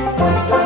Música